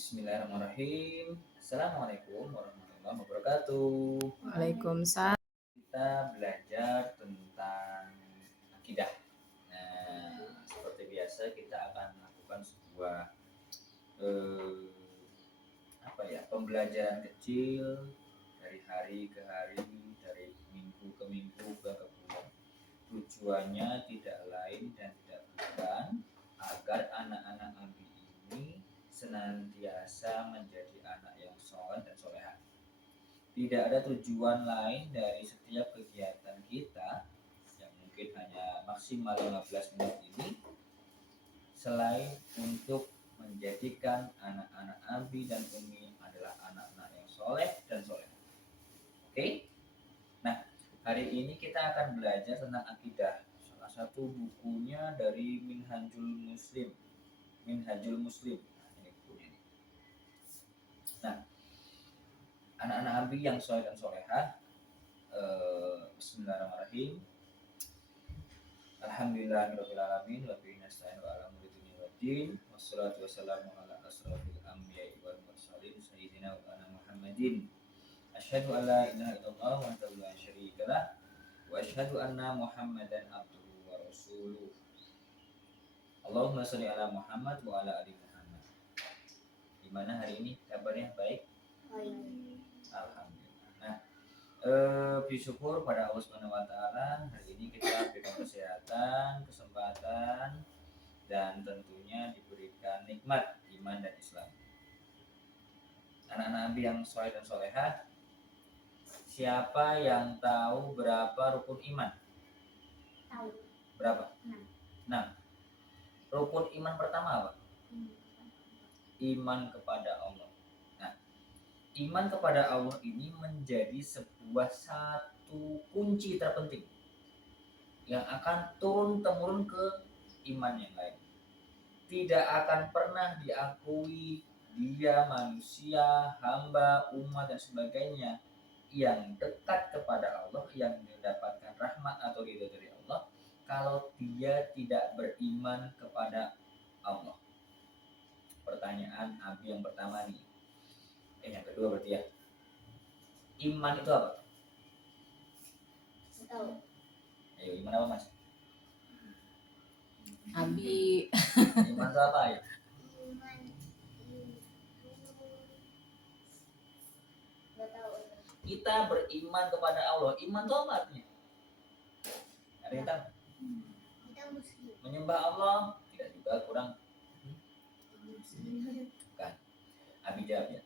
Bismillahirrahmanirrahim. Assalamualaikum warahmatullahi wabarakatuh. Waalaikumsalam. Kita belajar tentang akidah. Nah, seperti biasa kita akan melakukan sebuah pembelajaran kecil dari hari ke hari, dari minggu ke minggu ke bulan. Tujuannya tidak lain dan tidak bukan agar anak-anak Abi ini senantiasa menjadi anak yang soleh dan soleha. Tidak ada tujuan lain dari setiap kegiatan kita yang mungkin hanya maksimal 15 menit ini selain untuk menjadikan anak-anak Abi dan Umi adalah anak-anak yang soleh dan soleha. Oke? Nah, hari ini kita akan belajar tentang akidah. Salah satu bukunya dari Minhajul Muslim. Nah, ini bukunya ini. Nah, anak-anak Abi yang soleh dan soleha. Bismillahirrahmanirrahim. Alhamdulillahirrahmanirrahim. Wa bihi nasta'inu ala umuri dunya waddin. Wassalatu wassalamu ala asrofil anbiya'i wal mursalin sayyidina wa ana Muhammadin. Asyhadu an la ilaha illallah wahdahu la syarika lah wa asyhadu anna Muhammadan abduhu wa rasuluh. Allahumma shalli ala Muhammad wa ala ali Muhammad. Gimana hari ini kabarnya? Baik? Alhamdulillah. Nah, bersyukur pada Allah Subhanahu wa taala, hari ini kita diberikan kesehatan, kesempatan dan tentunya diberikan nikmat iman dan Islam. Anak-anak Abi yang soleh dan soleha, siapa yang tahu berapa rukun iman? Tahu. Berapa? 6. Nah, rukun iman pertama apa? Iman kepada Allah. Nah, iman kepada Allah ini menjadi sebuah satu kunci terpenting yang akan turun-temurun ke iman yang lain. Tidak akan pernah diakui dia manusia, hamba, umat dan sebagainya yang dekat kepada Allah, yang mendapatkan rahmat atau ridho dari Allah, kalau dia tidak beriman kepada Allah. Pertanyaan Abi yang pertama nih. Yang kedua berarti ya. Iman itu apa? Tahu. Ayo, iman apa Mas? Abi. Iman itu apa ya? Iman nggak tahu. Kita beriman kepada Allah. Iman itu apa artinya? Ada yang tahu? Kita muslim. Menyembah Allah? Tidak juga, kurang. Bukan. Abi jawab ya.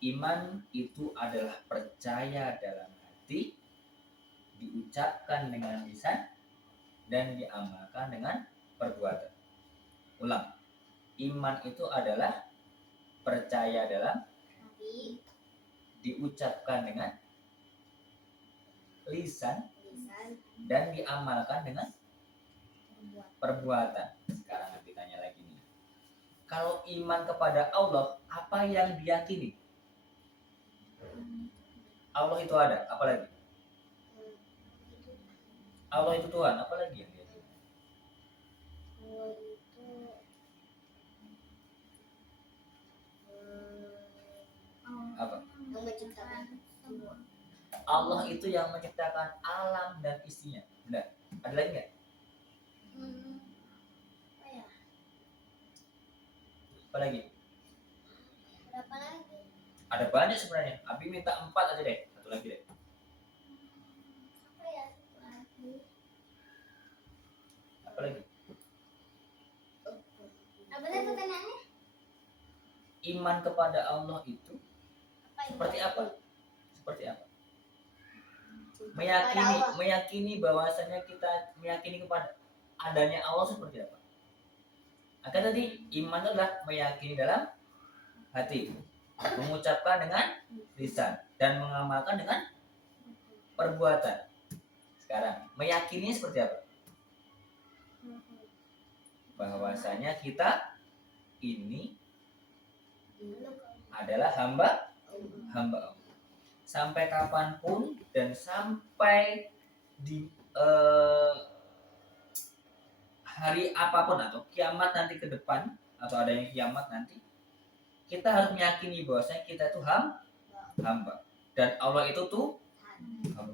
Iman itu adalah percaya dalam hati, diucapkan dengan lisan, dan diamalkan dengan perbuatan. Ulang. Iman itu adalah percaya dalam Hati, diucapkan dengan lisan, dan diamalkan dengan perbuatan. Sekarang nanti tanya lagi nih. Kalau iman kepada Allah, apa yang diyakini? Allah itu ada, apa lagi? Allah itu Tuhan, apa lagi yang diyakini? Allah itu Apa? yang menciptakan semua. Allah itu yang menciptakan alam dan isinya. Benar. Ada lagi nggak? Apa ya? Apa lagi? Berapa lagi? Ada banyak sebenarnya. Abi minta 4 aja deh. Satu lagi deh. Apa ya? Lagi. Apa lagi? Apa tadi pertanyaannya? Iman kepada Allah itu Apa itu? seperti apa? Seperti apa? Kepada Allah. Meyakini bahwasanya kita meyakini kepada adanya Allah seperti apa? Akan tadi iman itu adalah meyakini dalam hati, mengucapkan dengan lisan dan mengamalkan dengan perbuatan. Sekarang meyakini seperti apa? Bahwasanya kita ini adalah hamba Allah. Sampai kapanpun dan sampai di hari apapun atau kiamat nanti ke depan atau adanya kiamat nanti, kita harus meyakini bahwasanya kita itu hamba dan Allah itu tuh hamba.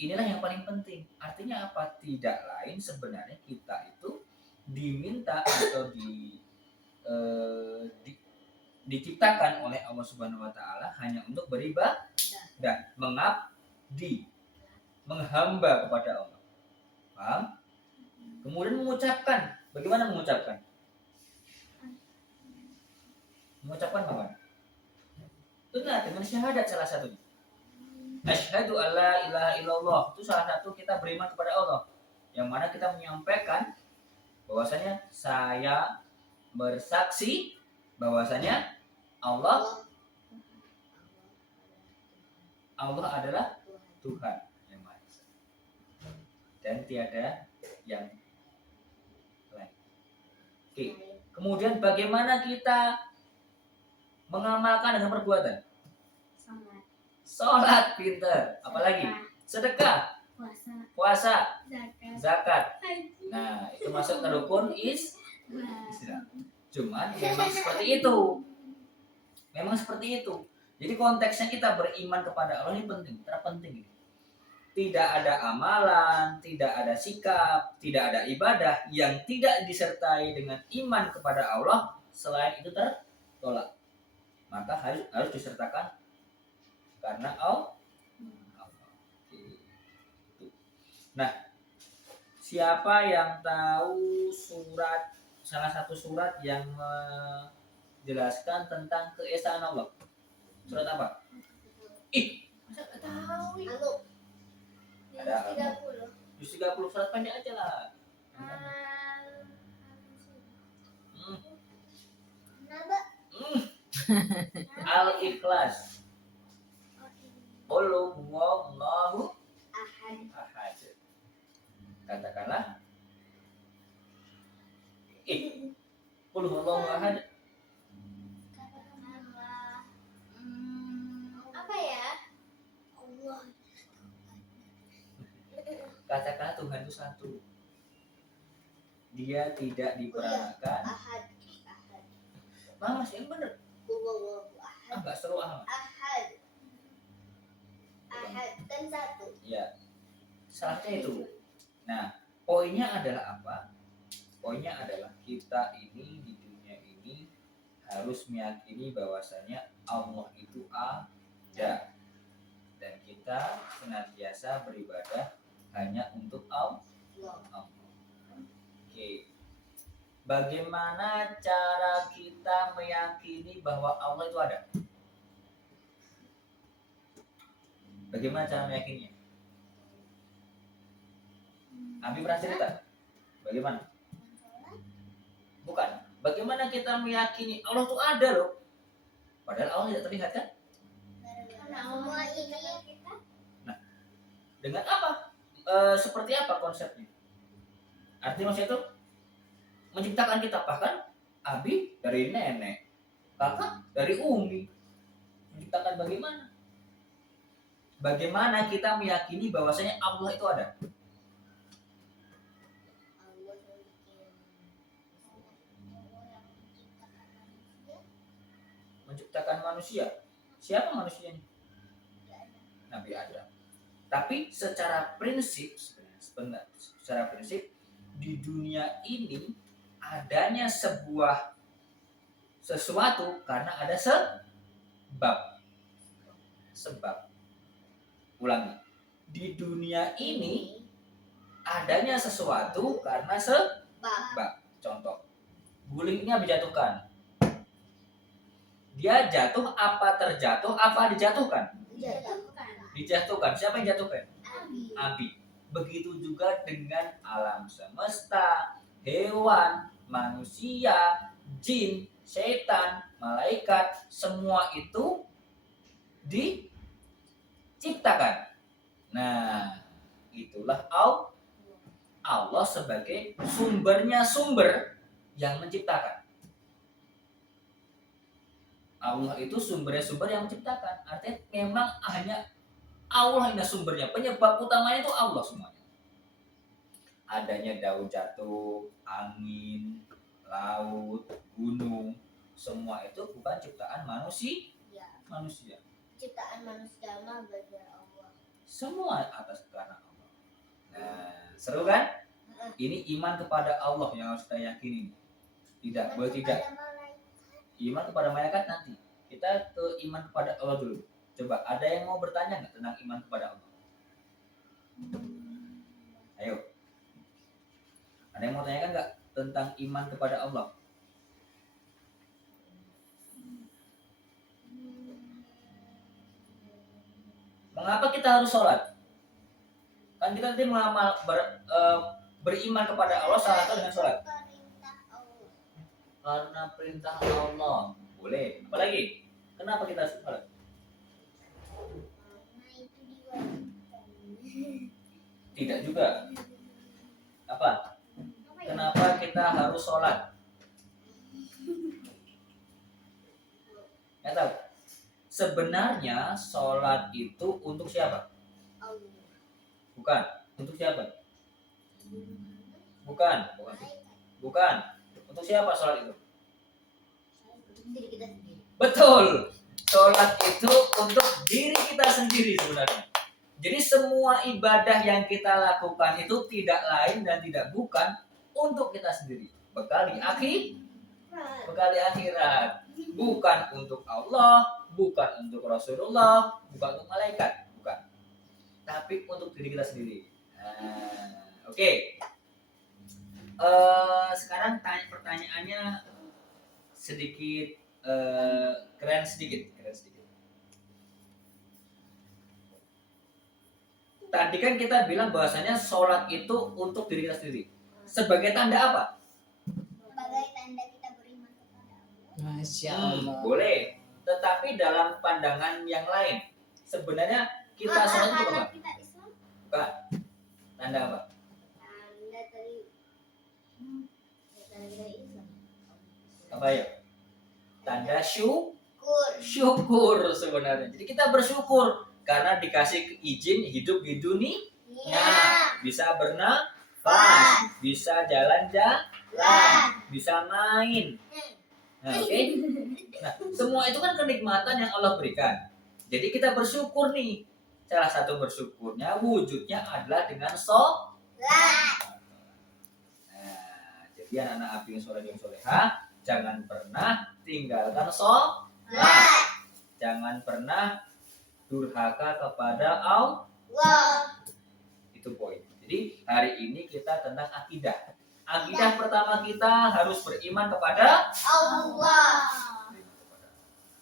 Inilah yang paling penting. Artinya apa? Tidak lain sebenarnya kita itu diminta atau diciptakan oleh Allah Subhanahu wa taala hanya untuk beribadah dan mengabdi, menghamba kepada Allah. Paham? Kemudian mengucapkan. Bagaimana mengucapkan? Mengucapkan bagaimana? Benar, dengan syahadat salah satunya. Asyhadu alla ilaha illallah. Itu salah satu kita beriman kepada Allah. Yang mana kita menyampaikan bahwasanya saya bersaksi bahwasanya Allah adalah Tuhan yang Maha Esa dan tiada yang lain. Oke. Kemudian bagaimana kita mengamalkan dengan perbuatan? Sholat pinter, apalagi sedekah, puasa, zakat. Nah, itu masuk ke rukun Islam. Cuman memang seperti itu. Memang seperti itu. Jadi konteksnya kita beriman kepada Allah ini penting, terpenting. Tidak ada amalan, tidak ada sikap, tidak ada ibadah yang tidak disertai dengan iman kepada Allah, selain itu tertolak. Maka harus disertakan karena Allah. Nah, siapa yang tahu salah satu surat yang menjelaskan tentang keesaan Allah? Surat apa? Masa nggak tahu? Ada 30. Juz 30 surat pendek aja lah. Al-Ikhlas. Qul huwallahu ahad. Katakanlah qul huwallahu ahad. Apa ya? Allah. Katakanlah Tuhan itu satu. Dia tidak diperankan. Ahad. Mas, yang bener. Enggak seru amat. Ahad kan satu. Ya. Salahnya itu. Nah, poinnya adalah apa? Poinnya adalah kita ini di dunia ini harus meyakini bahwasanya Allah itu ada dan kita senantiasa beribadah hanya untuk Allah. Oke. Bagaimana cara kita meyakini bahwa Allah itu ada? Bagaimana cara meyakininya? Abi pernah cerita? Bagaimana? Bukan. Bagaimana kita meyakini Allah itu ada loh? Padahal Allah tidak terlihat kan? Semua ini kita. Nah, dengan apa? Seperti apa konsepnya? Artinya maksudnya itu menciptakan kita, bahkan Abi dari nenek, kakak dari umi. Menciptakan bagaimana? Bagaimana kita meyakini bahwasanya Allah itu ada? Menciptakan manusia. Siapa manusianya? Nabi Adam. Tapi secara prinsip di dunia ini adanya sesuatu karena ada sebab. Ulangi. Di dunia ini adanya sesuatu karena sebab. Contoh. Gulingnya dijatuhkan. Dia jatuh apa terjatuh apa dijatuhkan? Dijatuhkan. Siapa yang jatuhkan? Abi. Begitu juga dengan alam semesta, hewan, manusia, jin, setan, malaikat, semua itu diciptakan. Nah, itulah Allah sebagai sumber yang menciptakan. Allah itu sumber yang menciptakan. Artinya memang hanya Allah ini sumbernya. Penyebab utamanya itu Allah semuanya. Adanya daun jatuh, angin, laut, gunung, Semua itu bukan ciptaan manusia. Ciptaan manusia mah belajar Allah. Semua atas karena Allah. Nah, seru kan? Ini iman kepada Allah yang harus kita yakini. Tidak, boleh tidak. Iman kepada malaikat nanti. Kita ke iman kepada Allah dulu. Coba, ada yang mau bertanya nggak tentang iman kepada Allah? Ayo. Ada yang mau tanyakan nggak tentang iman kepada Allah? Mengapa kita harus sholat? Kan kita nanti beriman kepada Allah salah satu dengan sholat. Karena perintah Allah. Boleh. Apalagi? Kenapa kita harus sholat? Tidak juga. Apa? Kenapa kita harus sholat? Nggak tahu. Sebenarnya sholat itu untuk siapa? Bukan. Untuk siapa? Bukan. Untuk siapa sholat itu? Betul. Sholat itu untuk diri kita sendiri sebenarnya. Jadi semua ibadah yang kita lakukan itu tidak lain dan tidak bukan untuk kita sendiri. Bekal di akhirat. Bukan untuk Allah, bukan untuk Rasulullah, bukan untuk malaikat, bukan. Tapi untuk diri kita sendiri. Oke. Sekarang pertanyaannya sedikit keren sedikit. Tadi kan kita bilang bahwasanya sholat itu untuk diri kita sendiri. Sebagai tanda apa? Sebagai tanda kita beriman kepada Allah. Masya Allah. Boleh. Tetapi dalam pandangan yang lain, sebenarnya kita sholat itu apa? Kita Islam. Bukan. Tanda apa? Tanda dari Islam. Apa ya? Tanda Syukur. syukur sebenarnya. Jadi kita bersyukur karena dikasih izin hidup di dunia. Iya. Bisa bernafas, bisa jalan-jalan, bisa main. Nah, oke. Nah, semua itu kan kenikmatan yang Allah berikan. Jadi kita bersyukur nih. Salah satu bersyukurnya wujudnya adalah dengan sholat. Nah, jadi anak-anak abdi yang soleh dan soleha, jangan pernah tinggalkan sholat. Jangan pernah durhaka kepada Allah. Itu poin. Jadi hari ini kita tentang akidah. Akidah pertama kita harus beriman kepada Allah.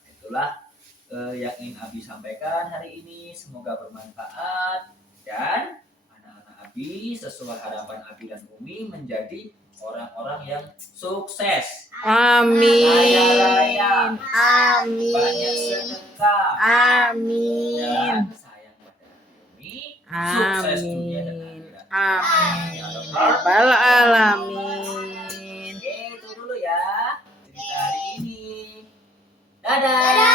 Itulah yang ingin Abi sampaikan hari ini. Semoga bermanfaat dan anak-anak Abi sesuai harapan Abi dan Umi menjadi orang-orang yang sukses. Amin. Raya-raya. Amin. Banyak sedekah. Amin. Dan sayang pada Umi. Sukses dunia dan akhirat. Amin. Amin. Rabbal alamin. Oke, itu dulu ya cerita hari ini. Dadah.